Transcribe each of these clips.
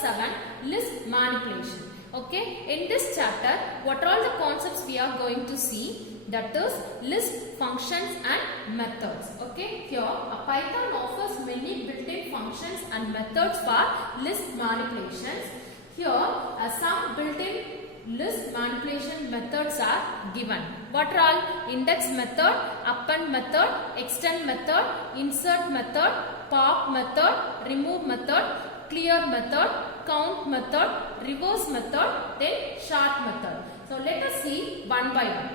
7, list manipulation. Okay, in this chapter, what are all the concepts we are going to see? That is list functions and methods. Okay, here a Python offers many built-in functions and methods for list manipulations. Here some built-in list manipulation methods are given. What are all? Index method, append method, extend method, insert method, pop method, remove method, clear method, count method, reverse method, then sort method. So let us see one by one.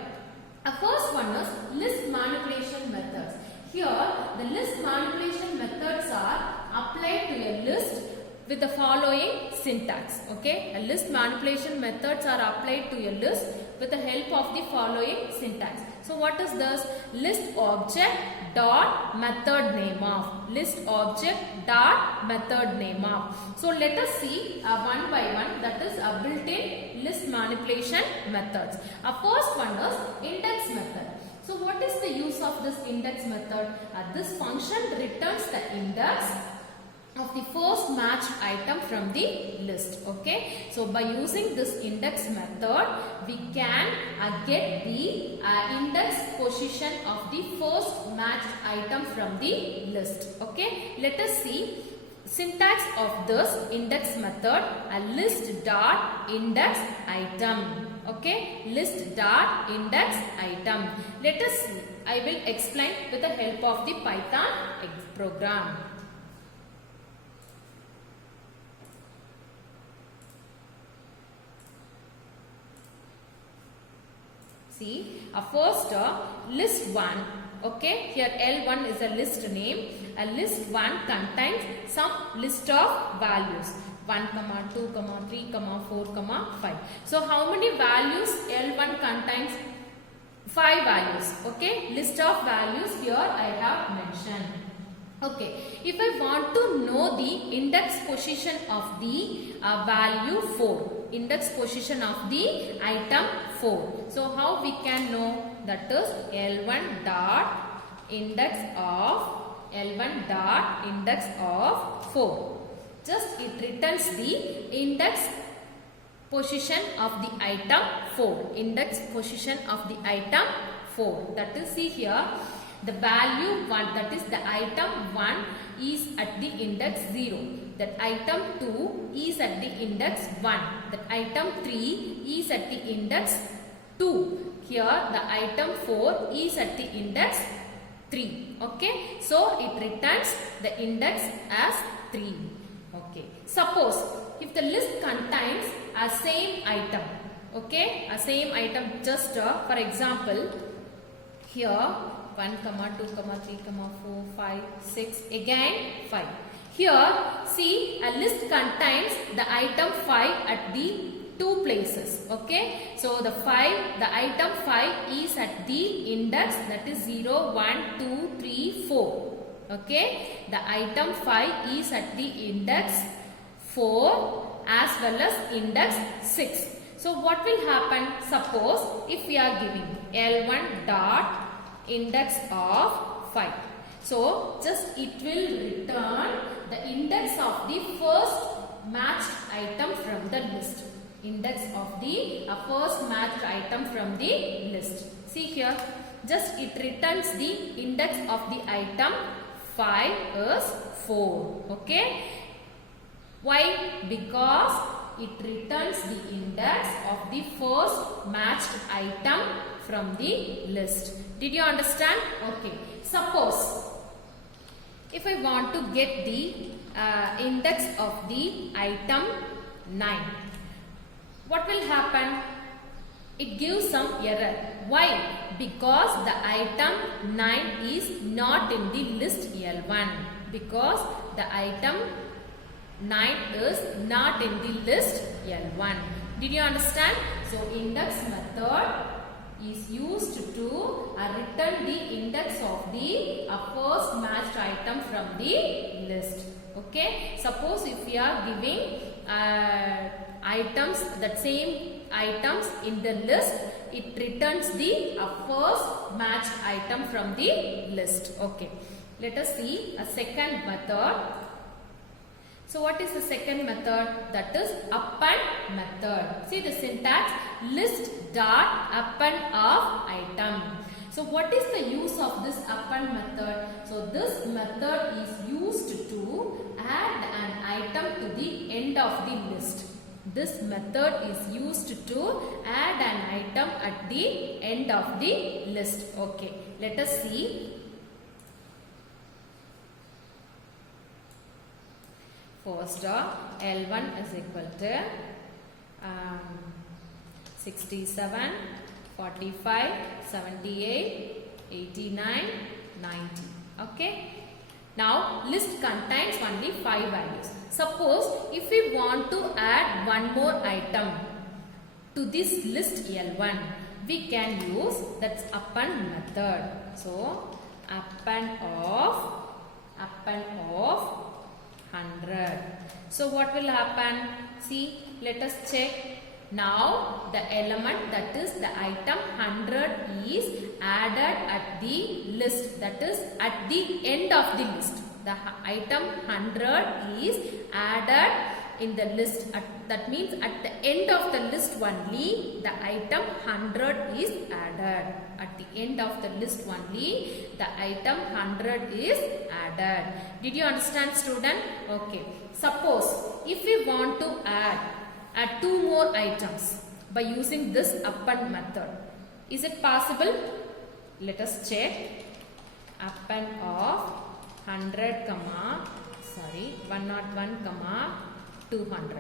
The first one is list manipulation methods. Here the list manipulation methods are applied to a list with the following syntax. Okay, a list manipulation methods are applied to a list with the help of the following syntax. So what is this? List object dot method name of. List object dot method name of. So let us see one by one, that is a built-in list manipulation methods. First one is index method. So what is the use of this index method? This function returns the index of the first matched item from the list. Okay, so by using this index method we can get the index position of the first matched item from the list. Okay, let us see syntax of this index method. A list dot index item. Okay, list dot index item. Let us see. I will explain with the help of the Python program. See, first list 1. Okay, here L1 is a list name. A list 1 contains some list of values 1, 2, 3, 4, 5. So how many values L1 contains? 5 values. Okay, list of values here I have mentioned. Okay, if I want to know the index position of the value 4, index position of the item 4. So how we can know? That is L1 dot index of 4. Just it returns the index position of the item 4. Index position of the item 4. That is, see here, the value 1, that is the item 1 is at the index 0. That item 2 is at the index 1. That item 3 is at the index 2. Here the item 4 is at the index 3. Okay, so it returns the index as 3. Okay, suppose if the list contains a same item, okay, a same item, just for example, here 1, 2, 3, 4, 5, 6, again 5. Here, see, a list contains the item 5 at the 2 places. Okay, so the item 5 is at the index, that is 0, 1, 2, 3, 4. Okay, the item 5 is at the index 4 as well as index 6. So what will happen? Suppose if we are giving L1 dot index of 5. So just it will return the index of the first matched item from the list. Index of the first matched item from the list. See here, just it returns the index of the item 5 is 4. Okay, why? Because it returns the index of the first matched item from the list. Did you understand? Okay, suppose if I want to get the index of the item 9, what will happen? It gives some error. Why? Because the item 9 is not in the list L1. Because the item 9 is not in the list L1. Did you understand? So index method is used to return the index of the first matched item from the list. Okay, suppose if we are giving items, that same items in the list, it returns the first matched item from the list. Okay, let us see a second method. So what is the second method? That is append method. See the syntax, list dot append of item. So what is the use of this append method? So this method is used to add an item to the end of the list. This method is used to add an item at the end of the list. Okay, let us see. First, L1 is equal to 67, 45, 78, 89, 90. Okay. Now, list contains only 5 values. Suppose if we want to add one more item to this list L1, we can use that's append method. So, append of 100. So what will happen? See, let us check. Now the element, that is the item 100, is added at the list, that is at the end of the list. The item 100 is added in the list. That means at the end of the list only the item 100 is added. At the end of the list only the item 100 is added. Did you understand, student? Okay. Suppose if we want to add 2 more items by using this append method, is it possible? Let us check. Append of 100 101 200.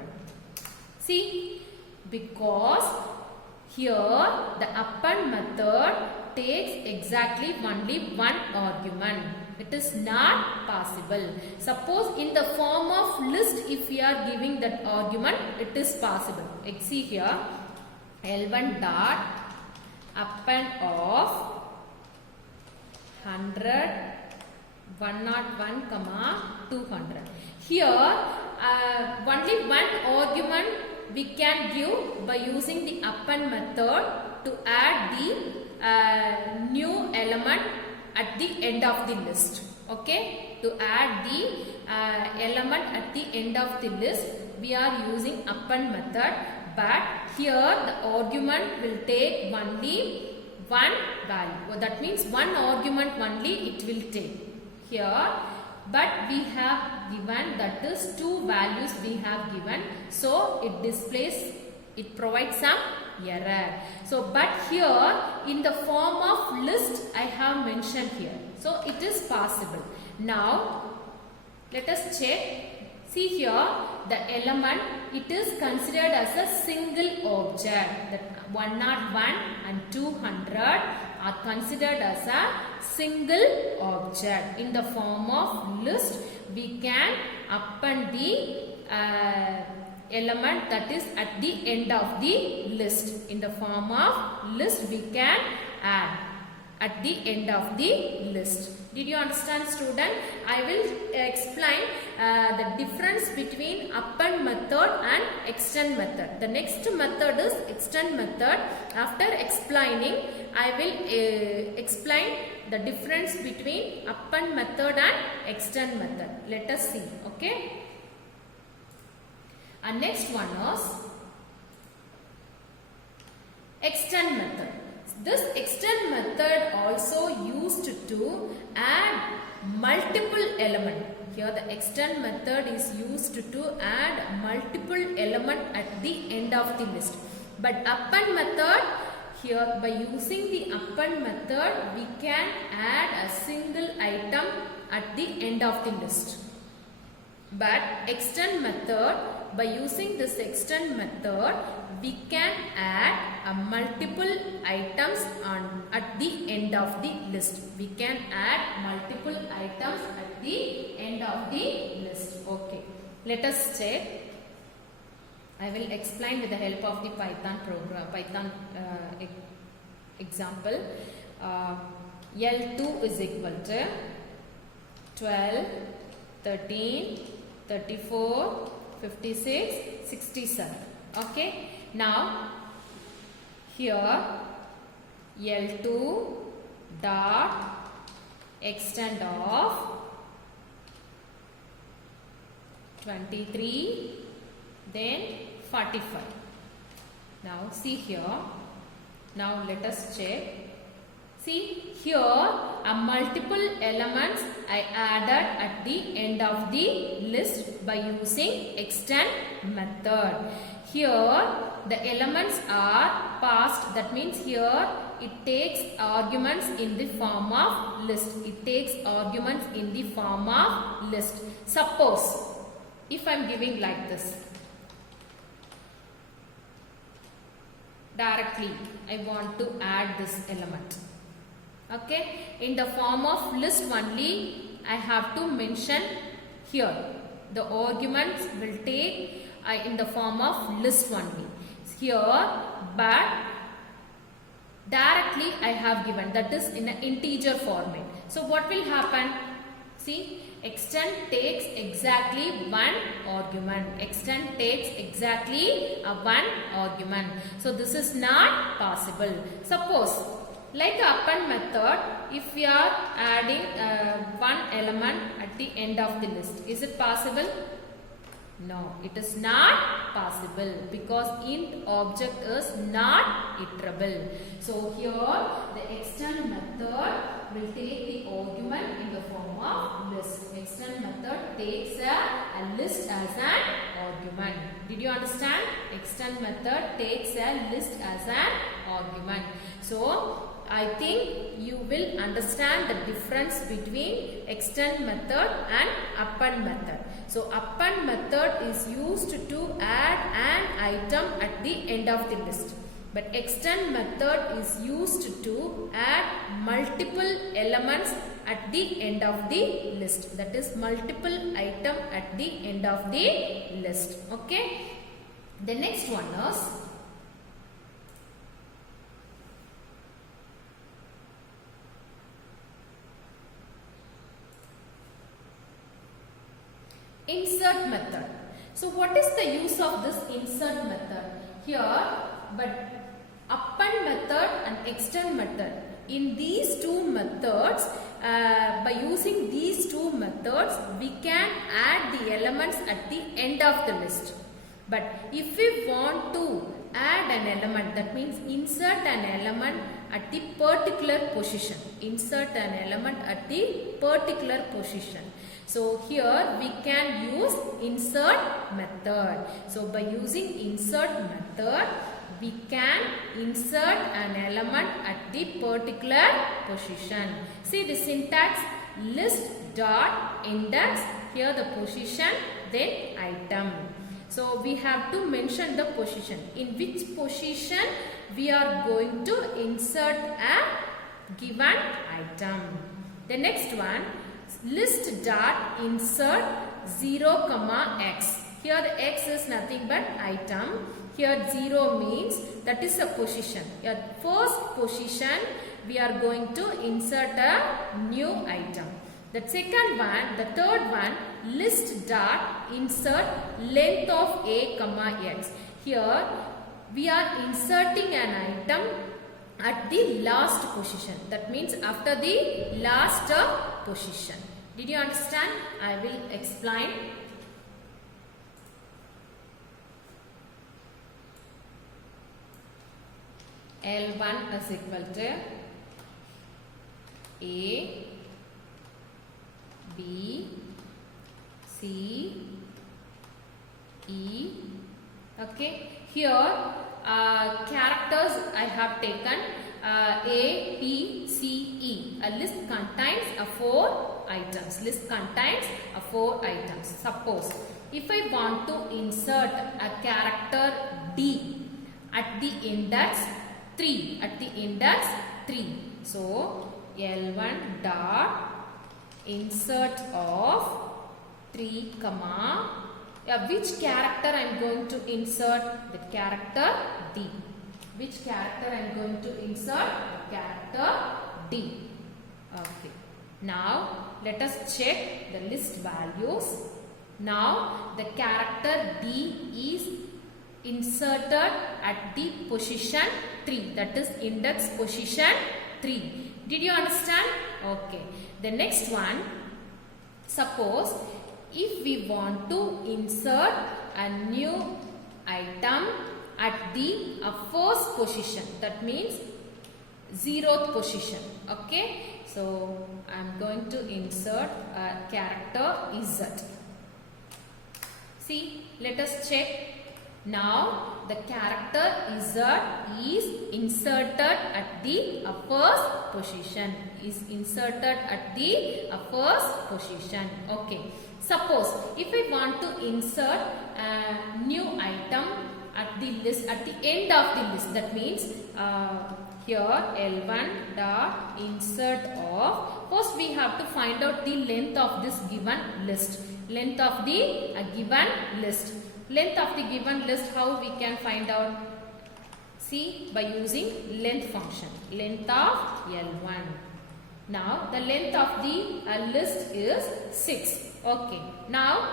See, because here the append method takes exactly only one argument. It is not possible. Suppose in the form of list, if we are giving that argument, it is possible. See here, L1 dot append of 100 101 200. Here only one argument we can give by using the append method to add the new element at the end of the list. Okay, to add the element at the end of the list, we are using append method. But here the argument will take only one value. That means one argument only it will take here. But we have given, that is 2 values we have given. So it displays, it provides some error. So but here in the form of list I have mentioned here. So it is possible. Now let us check. See here, the element, it is considered as a single object. That 101 and 200 are considered as a single object. In the form of list, we can append the element that is at the end of the list. In the form of list, we can add at the end of the list. Did you understand, student? I will explain the difference between append method and extend method. The next method is extend method. After explaining, I will explain the difference between append method and extend method. Let us see. Okay. And next one is extend method. This extend method also used to add multiple element. Here the extend method is used to add multiple element at the end of the list. But append method, here by using the append method, we can add a single item at the end of the list. But extend method, by using this extend method, we can add multiple items at the end of the list. We can add multiple items at the end of the list. Okay. Let us check. I will explain with the help of the Python program, example. L2 is equal to 12, 13, 34, 56, 67. Okay. Now, here L2 dot extend of 23, then 45. Now see here. Now let us check. See here a multiple elements I added at the end of the list by using extend method. Here the elements are passed, that means here it takes arguments in the form of list. It takes arguments in the form of list. Suppose if I am giving like this, directly I want to add this element. Okay, in the form of list only I have to mention here. The arguments will take in the form of list only here, but directly I have given, that is in an integer format. So what will happen? See, extend takes exactly one argument. Extend takes exactly one argument. So this is not possible. Suppose like append method, if we are adding one element at the end of the list, is it possible? No, it is not possible because int object is not iterable. So here the extend method will take the argument in the form of list. Extend method takes a list as an argument. Did you understand? Extend method takes a list as an argument. So I think you will understand the difference between extend method and append method. So append method is used to add an item at the end of the list. But extend method is used to add multiple elements at the end of the list. That is multiple item at the end of the list. Okay. The next one is insert method. So what is the use of this insert method? Here, but append method and extend method. In these two methods, by using these two methods, we can add the elements at the end of the list. But if we want to add an element, that means insert an element at the particular position. Insert an element at the particular position. So here we can use insert method. So by using insert method, we can insert an element at the particular position. See the syntax, list dot index, here the position, then item. So we have to mention the position. In which position we are going to insert a given item. The next one, list dot insert 0, x. Here the x is nothing but item. Here 0 means that is a position. Your first position we are going to insert a new item. The second one, the third one, list dot insert length of a, x. Here we are inserting an item at the last position. That means after the last position. Did you understand? I will explain. L1 is equal to A, B, C, E. Okay. Here characters I have taken A, B, C, E. A list contains 4 items. List contains 4 items. Suppose if I want to insert a character D at the index 3. At the index 3. So L1 dot insert of 3 comma. Which character I am going to insert? The character D. Which character I am going to insert? Character D. Okay. Now let us check the list values. Now the character D is inserted at the position 3. That is index position 3. Did you understand? Okay. The next one, suppose if we want to insert a new item at the first position, that means 0th position. Okay, so I am going to insert a character Z. See, let us check. Now the character Z is inserted at the first position. Is inserted at the first position. Okay. Suppose if I want to insert a new item at the list, at the end of the list, that means here L1 dot insert of. First we have to find out the length of this given list. Length of the given list. Length of the given list, how we can find out? See, by using length function. Length of L1. Now the length of the list is 6. Okay. Now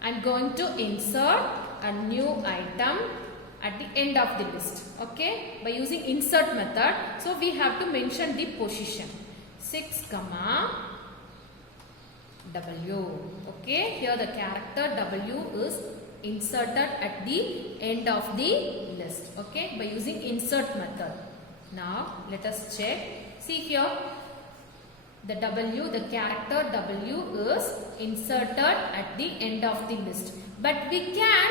I am going to insert a new item at the end of the list. Okay. By using insert method. So we have to mention the position. 6, W. Okay, here the character W is inserted at the end of the list. Okay, by using insert method. Now let us check. See here, the W, the character W is inserted at the end of the list. But we can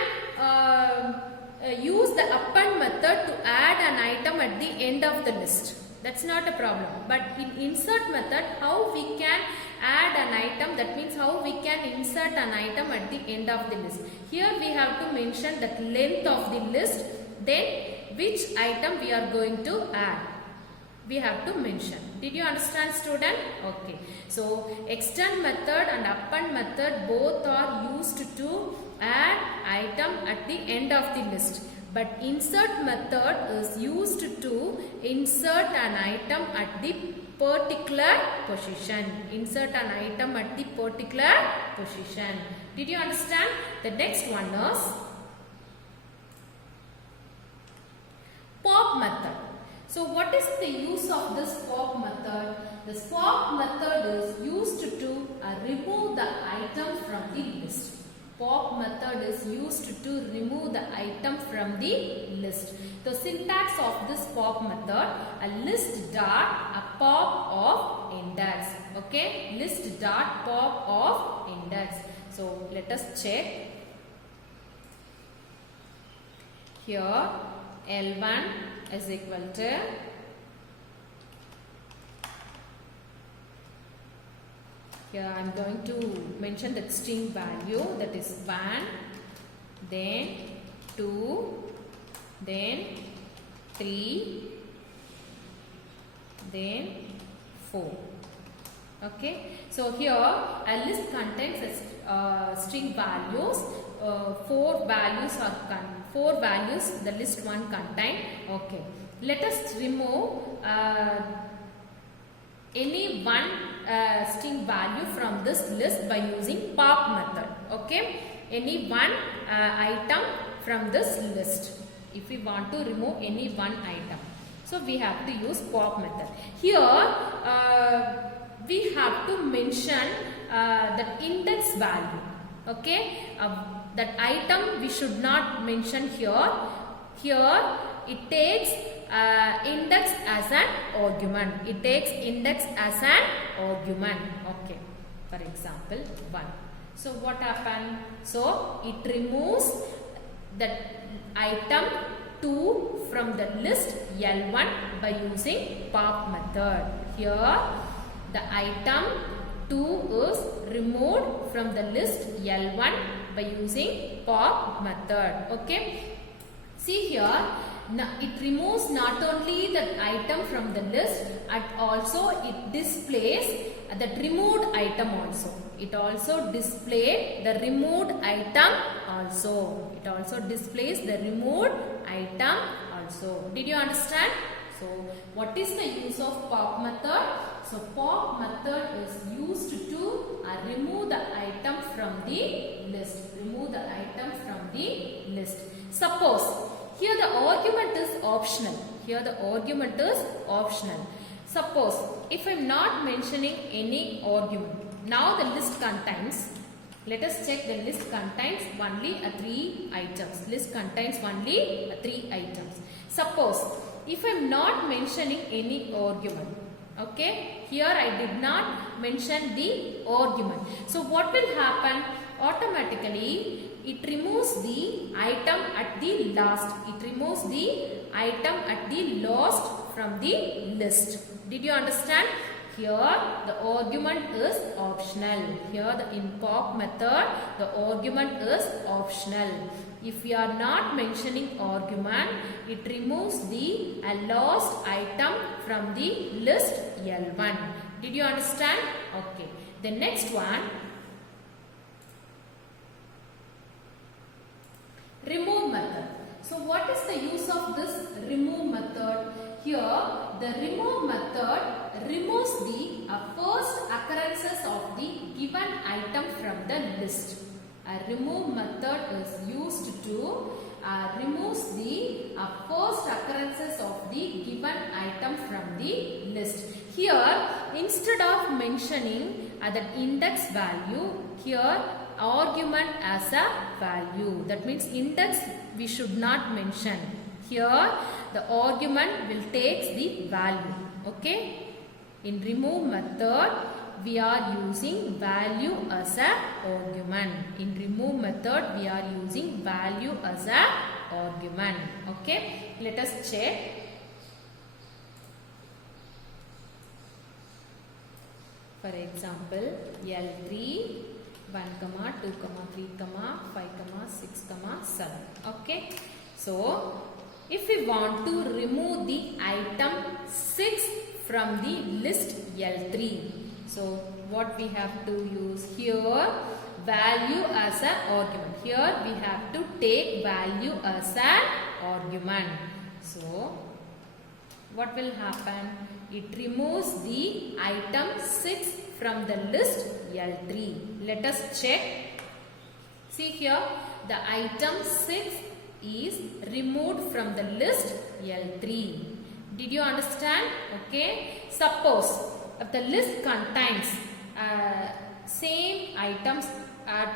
use the append method to add an item at the end of the list. That's not a problem. But in insert method, how we can add an item, that means how we can insert an item at the end of the list. Here we have to mention the length of the list, then which item we are going to add. We have to mention. Did you understand, student? Okay. So extend method and append method both are used to add item at the end of the list. But insert method is used to insert an item at the particular position. Insert an item at the particular position. Did you understand? The next one is pop method. So what is the use of this pop method? This pop method is used to remove the item from the list. Pop method is used to remove the item from the list. The syntax of this pop method, a list dot a pop of index. Okay, list dot pop of index. So let us check. Here L1 is equal to here I am going to mention the string value, that is 1, then 2, then 3, then 4. Okay. So here a list contains string values. 4 values the list 1 contain. Okay. Let us remove any one string value from this list by using pop method. Okay, any one item from this list. If we want to remove any one item, so we have to use pop method. Here we have to mention the index value. Okay, that item we should not mention here. Here it takes index as an argument. It takes index as an argument. Okay. For example, 1. So what happened? So it removes the item 2 from the list L1 by using pop method. Here the item 2 is removed from the list L1 by using pop method. Okay. See here, it removes not only the item from the list, and also it displays the removed item also. It also displays the removed item also. It also displays the removed item also. Did you understand? So what is the use of pop method? So pop method is used to remove the item from the list. Remove the item from the list. Suppose here the argument is optional. Here the argument is optional. Suppose if I am not mentioning any argument, now the list contains, let us check, the list contains only 3 items. List contains only 3 items. Suppose if I am not mentioning any argument, okay, here I did not mention the argument. So what will happen? Automatically it removes the item at the last. It removes the item at the last from the list. Did you understand? Here the argument is optional. Here in POP method the argument is optional. If we are not mentioning argument, it removes the last item from the list L1. Did you understand? Okay. The next one, remove method. So what is the use of this remove method? Here the remove method removes the first occurrences of the given item from the list. A remove method is used to removes the first occurrences of the given item from the list. Here instead of mentioning the index value, here argument as a value. That means index we should not mention. Here the argument will take the value. Okay. In remove method we are using value as a argument. In remove method we are using value as a argument. Okay. Let us check. For example, L3 1, 2, 3, 5, 6, 7. Okay. So if we want to remove the item 6 from the list L3, so what we have to use here? Value as an argument. Here we have to take value as an argument. So what will happen? It removes the item 6 from the list L3. Let us check. See here, the item 6 is removed from the list L3. Did you understand? Okay. Suppose if the list contains same items at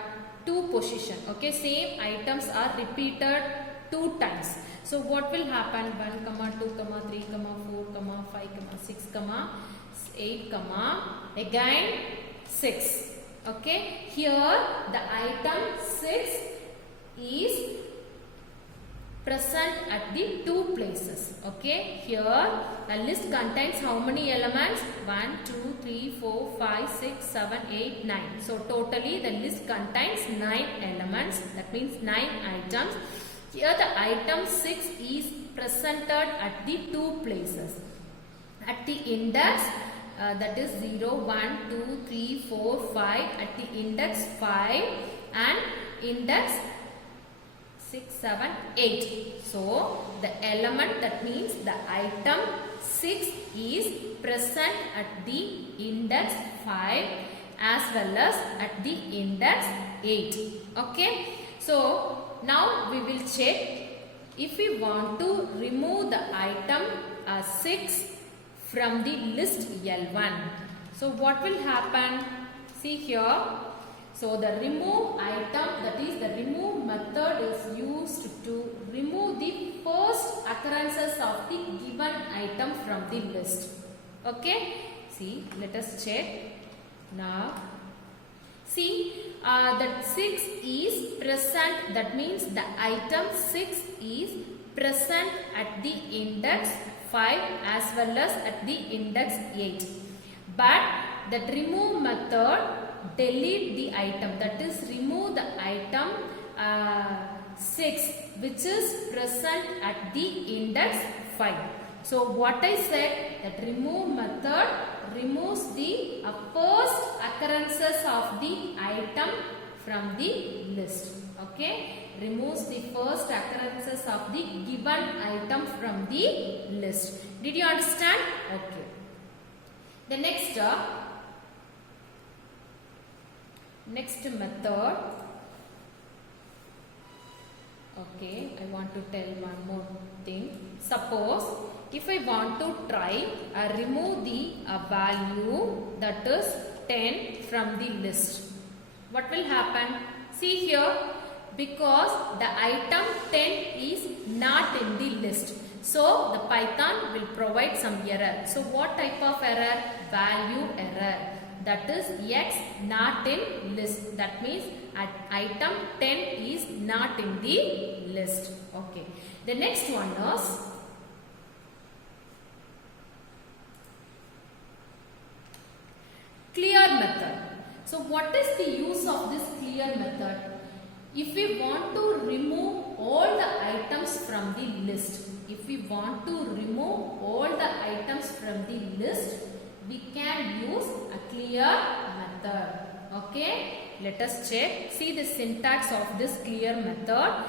2 positions. Okay, same items are repeated 2 times. So what will happen? 1, 2, 3, 4, 5, 6, 8, again 6. Okay, here the item 6 is present at the 2 places. Okay, here the list contains how many elements? 1, 2, 3, 4, 5, 6, 7, 8, 9. So totally the list contains 9 elements. That means 9 items. Here the item 6 is presented at the 2 places. At the index that is 0, 1, 2, 3, 4, 5, at the index 5 and index 6, 7, 8. So the element, that means the item 6 is present at the index 5 as well as at the index 8. Okay. So now we will check if we want to remove the item 6 from the list L1. So what will happen? See here. So the remove item, that is the remove method, is used to remove the first occurrences of the given item from the list. Okay. See, let us check. Now see, that 6 is present, that means the item 6 is present at the index 5 as well as at the index 8. But that remove method delete the item, that is remove the item 6 which is present at the index 5. So what I said, that remove method removes the first occurrences of the item from the list. Okay, removes the first occurrences of the given item from the list. Did you understand? Okay. The next method. Okay, I want to tell one more thing. Suppose if I want to try remove the value, that is 10 from the list. What will happen? See here, because the item 10 is not in the list. So the Python will provide some error. So what type of error? Value error. That is X not in list. That means item 10 is not in the list. Okay. The next one is clear method. So what is the use of this clear method? If we want to remove all the items from the list, we can use a clear method. Okay, let us check. See the syntax of this clear method.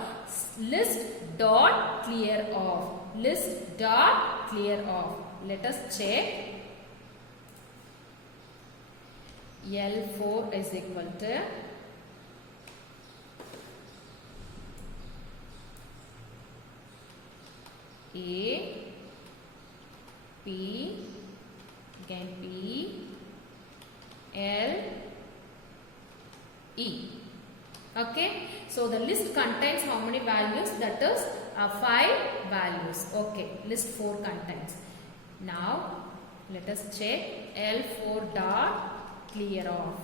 List dot clear off. List dot clear off. Let us check. L4 is equal to A, P, again P, L, E. Okay, so the list contains how many values? That is 5 values. Okay, list 4 contains. Now let us check L4 dot clear off.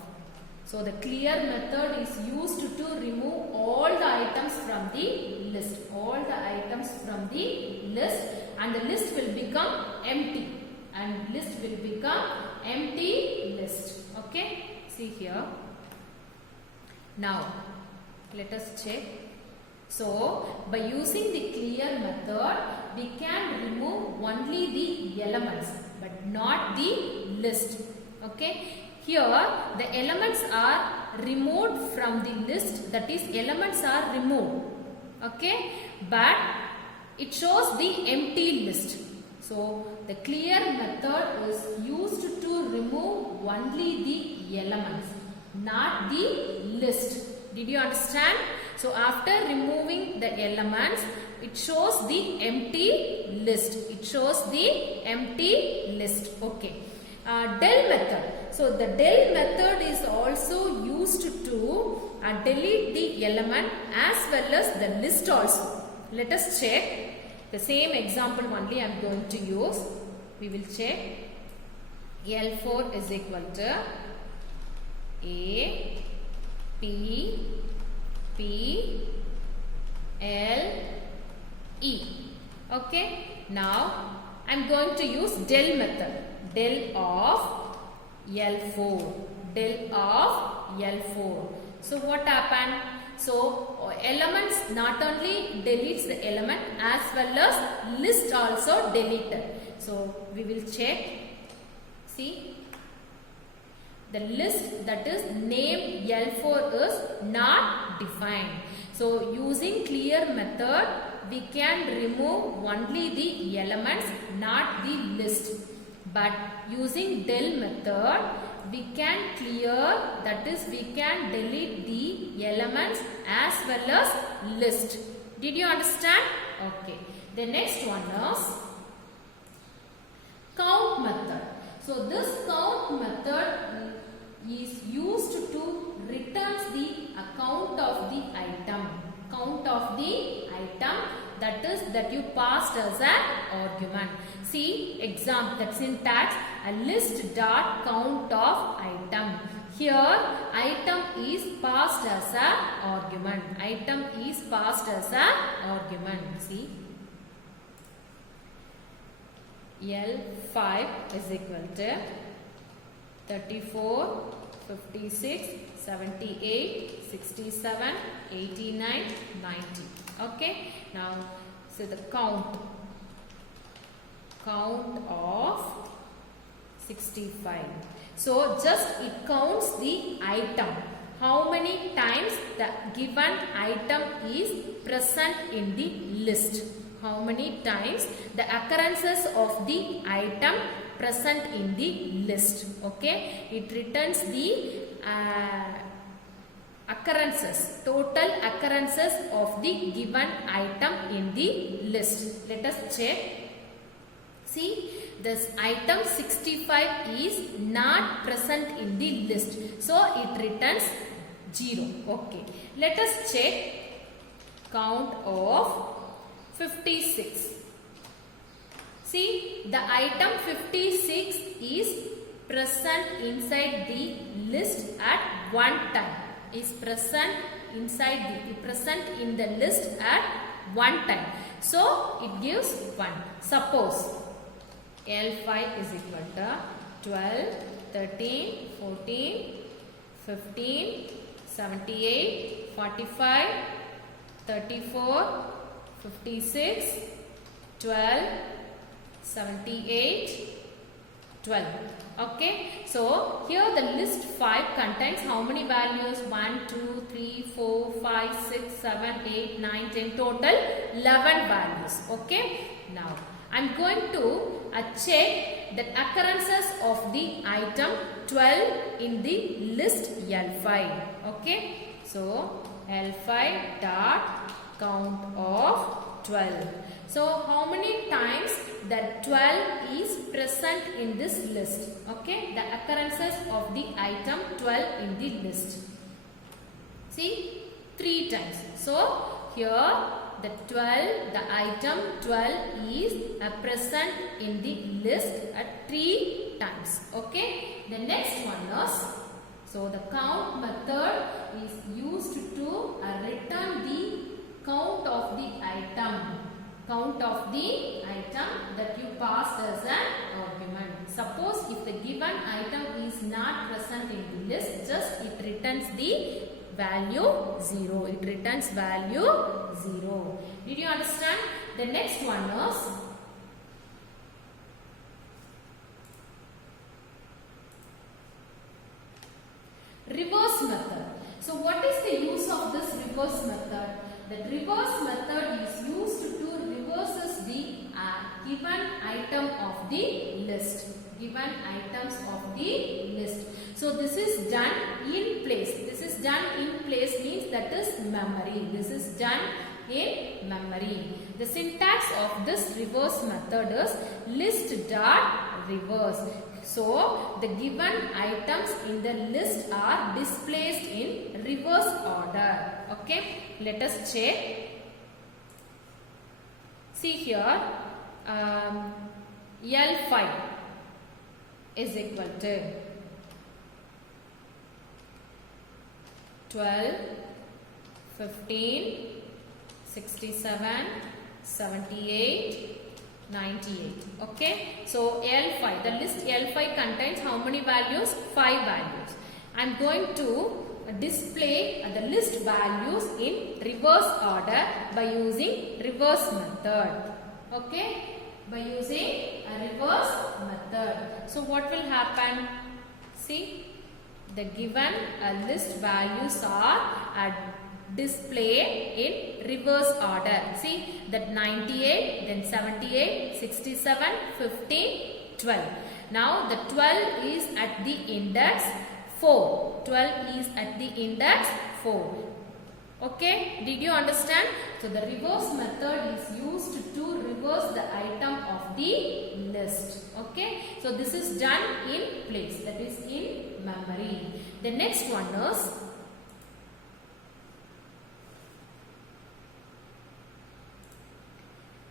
So the clear method is used to remove all the items from the list. And the list will become empty. List. Okay. See here. Now let us check. So by using the clear method, we can remove only the elements but not the list. Okay. Here the elements are removed from the list, that is elements are removed. Okay, but it shows the empty list. So the clear method is used to remove only the elements, not the list. Did you understand? So after removing the elements, it shows the empty list. Okay. Del method. So the del method is also used to delete the element as well as the list also. Let us check. The same example only I am going to use. We will check. L4 is equal to A, P, L, E. Okay. Now I am going to use del method. Del of L4. So what happened? So elements not only deletes the element as well as list also deleted. So we will check. See, the list that is name L4 is not defined. So using clear method, we can remove only the elements, not the list. But using del method, we can clear, that is we can delete the elements as well as list. Did you understand? Okay. The next one is count method. So this count method is used to return the count of the item. That is that you passed as an argument. See example, that syntax, a list dot count of item. Here item is passed as an argument. See, L5 is equal to 34, 56, 78, 67, 89, 90. Okay. Now, so the count of 65. So just it counts the item. How many times the given item is present in the list? How many times the occurrences of the item present in the list? Okay, it returns the occurrences, total occurrences of the given item in the list. Let us check. See, this item 65 is not present in the list. So, it returns 0. Okay. Let us check count of 56. See, the item 56 is present inside the list at one time. Is present in the list at one time. So, it gives 1. Suppose L5 is equal to 12, 13, 14, 15, 78, 45, 34, 56, 12, 78, 12. Okay. So, here the list 5 contains how many values? 1, 2, 3, 4, 5, 6, 7, 8, 9, 10. Total 11 values. Okay. Now, I am going to check the occurrences of the item 12 in the list L5. Okay. So, L5 dot count of 12. So, how many times that 12 is present in this list? Okay. The occurrences of the item 12 in the list. See, 3 times. So, here the item 12 is present in the list at 3 times. Okay. The next one is, so the count method is used to return the count of the item. Count of the item that you passed as an argument. Suppose if the given item is not present in the list, just it returns the value 0. It returns value 0. Did you understand? The next one is reverse method. So what is the use of this reverse method? The reverse method is used to reverses the given item of the list. Given items of the list. So this is done in place. This is done in place means that is memory. This is done in memory. The syntax of this reverse method is list dot reverse. So the given items in the list are displayed in reverse order. Okay. Let us check. See here, L5 is equal to 12, 15, 67, 78, 98. Okay. So L5, the list L5 contains how many values? 5 values. I am going to display the list values in reverse order by using reverse method. Okay. By using a reverse method. So what will happen? See, the given list values are displayed in reverse order. See, that 98, then 78, 67, 15, 12. Now the 12 is at the index 4. 12 is at the index 4. Okay, did you understand? So the reverse method is used to reverse the item of the list. Okay, so this is done in place, that is in memory. The next one is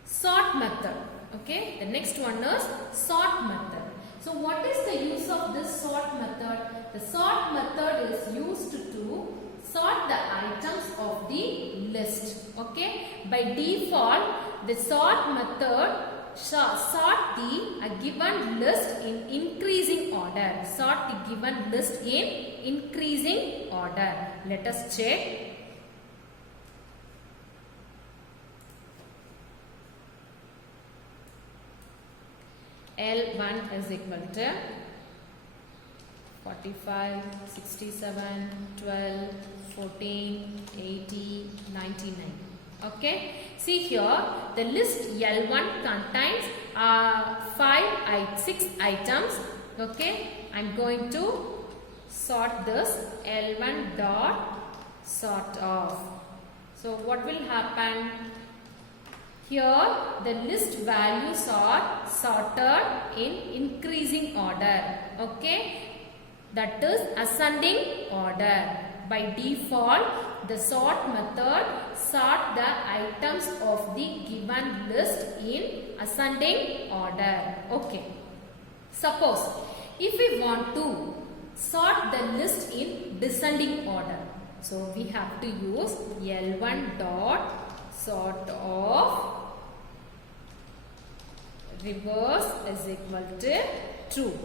sort method. Okay, the next one is sort method. So what is the use of this sort method? The sort method is used to sort the items of the list. Okay, by default the sort method sort the given list in increasing order. Sort the given list in increasing order. Let us check. L1 is equal to 45, 67, 12, 14, 80, 99. Okay. See here, the list L1 contains 6 items. Okay. I am going to sort this L1 dot sort of. So what will happen? Here the list values are sorted in increasing order. Okay, that is ascending order. By default, the sort method sort the items of the given list in ascending order. Okay. Suppose if we want to sort the list in descending order, so we have to use L1 dot sort of reverse is equal to true.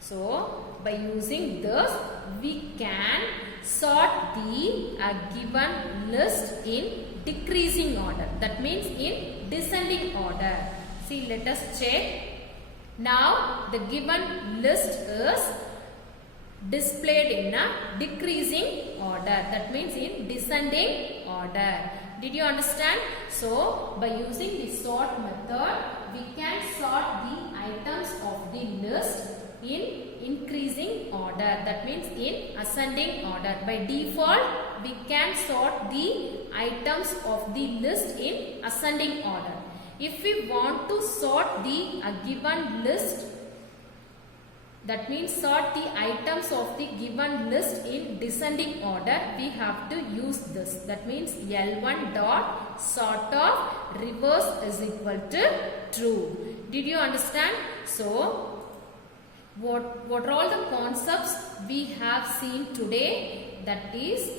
So by using this, we can sort the given list in decreasing order. That means in descending order. See, let us check. Now the given list is displayed in a decreasing order. That means in descending order. Did you understand? So by using the sort method, we can sort the items of the list in increasing order. That means in ascending order. By default, we can sort the items of the list in ascending order. If we want to sort the given list, that means sort the items of the given list in descending order, we have to use this. That means L1 dot sort of reverse is equal to true. Did you understand? So what are all the concepts we have seen today? That is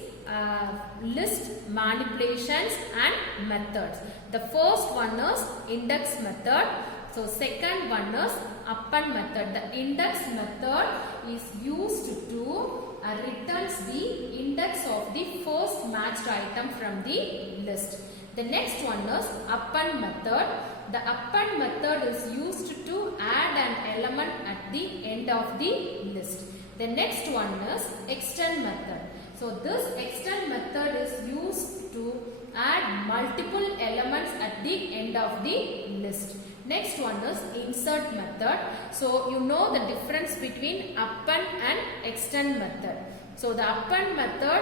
list manipulations and methods. The first one is index method. So second one is append method. The index method is used to returns the index of the first matched item from the list. The next one is append method. The append method is used to add an element at the end of the list. The next one is extend method. So this extend method is used to add multiple elements at the end of the list. Next one is insert method. So you know the difference between append and extend method. So the append method,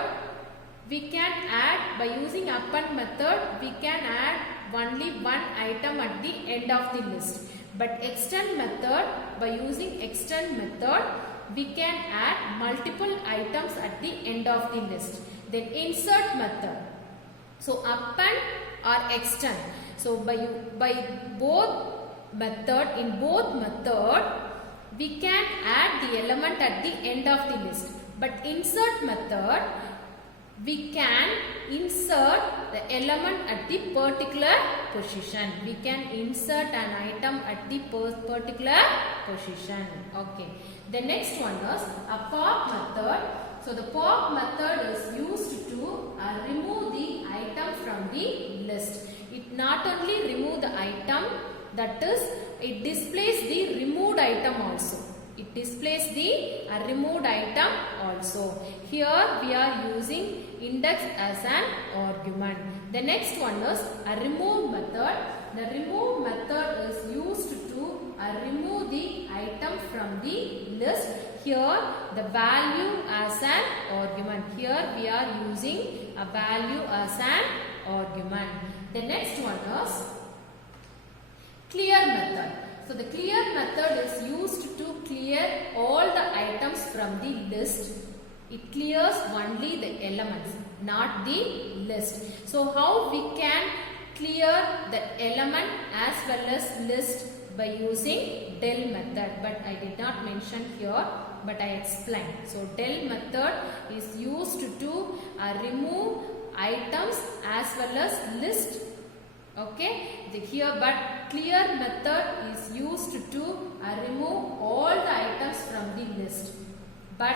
we can add, by using append method, we can add only one item at the end of the list. But extend method, by using extend method, we can add multiple items at the end of the list. Then insert method. So append or extend. So by both method, in both method, we can add the element at the end of the list. But insert method, we can insert the element at the particular position. We can insert an item at the particular position. Okay. The next one is a pop method. So the pop method is used to remove the item from the list. It not only remove the item, that is, it displays the removed item also. It displays the removed item also. Here we are using index as an argument. The next one is a remove method. The remove method is used to remove the item from the list. Here the value as an argument. Here we are using a value as an argument. The next one is clear method. So the clear method is used to clear all the items from the list. It clears only the elements, not the list. So how we can clear the element as well as list? By using del method, but I did not mention here, but I explained. So del method is used to remove items as well as list. Okay, here but clear method is used to remove all the items from the list, but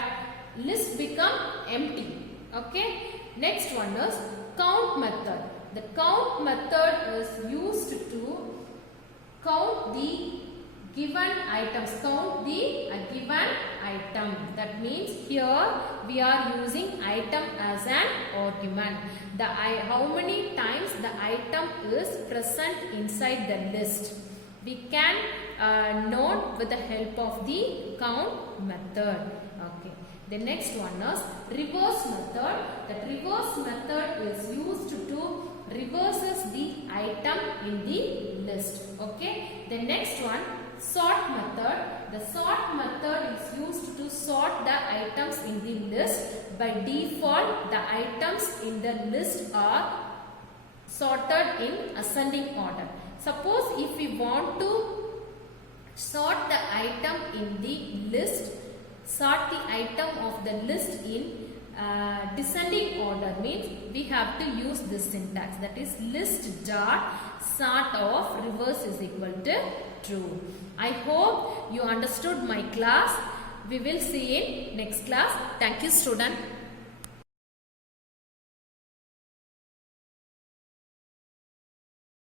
list become empty. Okay, next one is count method. The count method is used to count the given items, count the given item. That means here we are using item as an argument. How many times the item is present inside the list, we can note with the help of the count method. Okay. The next one is reverse method. The reverse method is used to reverses the item in the list. Okay. The next one, sort method. The sort method is used to sort the items in the list. By default, the items in the list are sorted in ascending order. Suppose if we want to sort the item in the list, sort the item of the list in descending order, means we have to use this syntax, that is list dot sort of reverse is equal to true. I hope you understood my class. We will see in next class. Thank you, student.